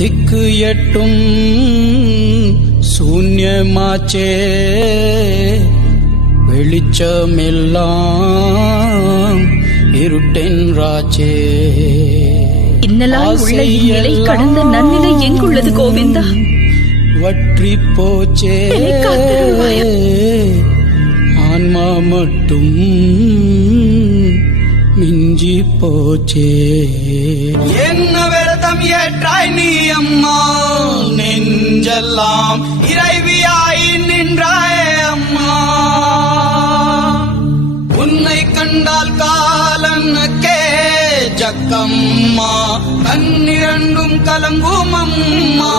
திக்கு எட்டும் சூன்யமாச்சே. வெளிச்சமெல்லாம் இருட்டென்றாச்சே இன்னலாய் உள்ள இந்நிலை கடந்த நன்னிலை எங்குள்ளது கோவிந்தா? வற்றி போச்சே? ஆன்மா மட்டும் மிஞ்சி போச்சே என்ன விரதம் ஏற்றாய் நீ அம்மா. நெஞ்செல்லாம் இறைவியாய் நின்றாய் அம்மா. உன்னை கண்டால் காலனுக்கே ஜக்கம்மா. கண்ணிரண்டும் கலங்கும் அம்மா.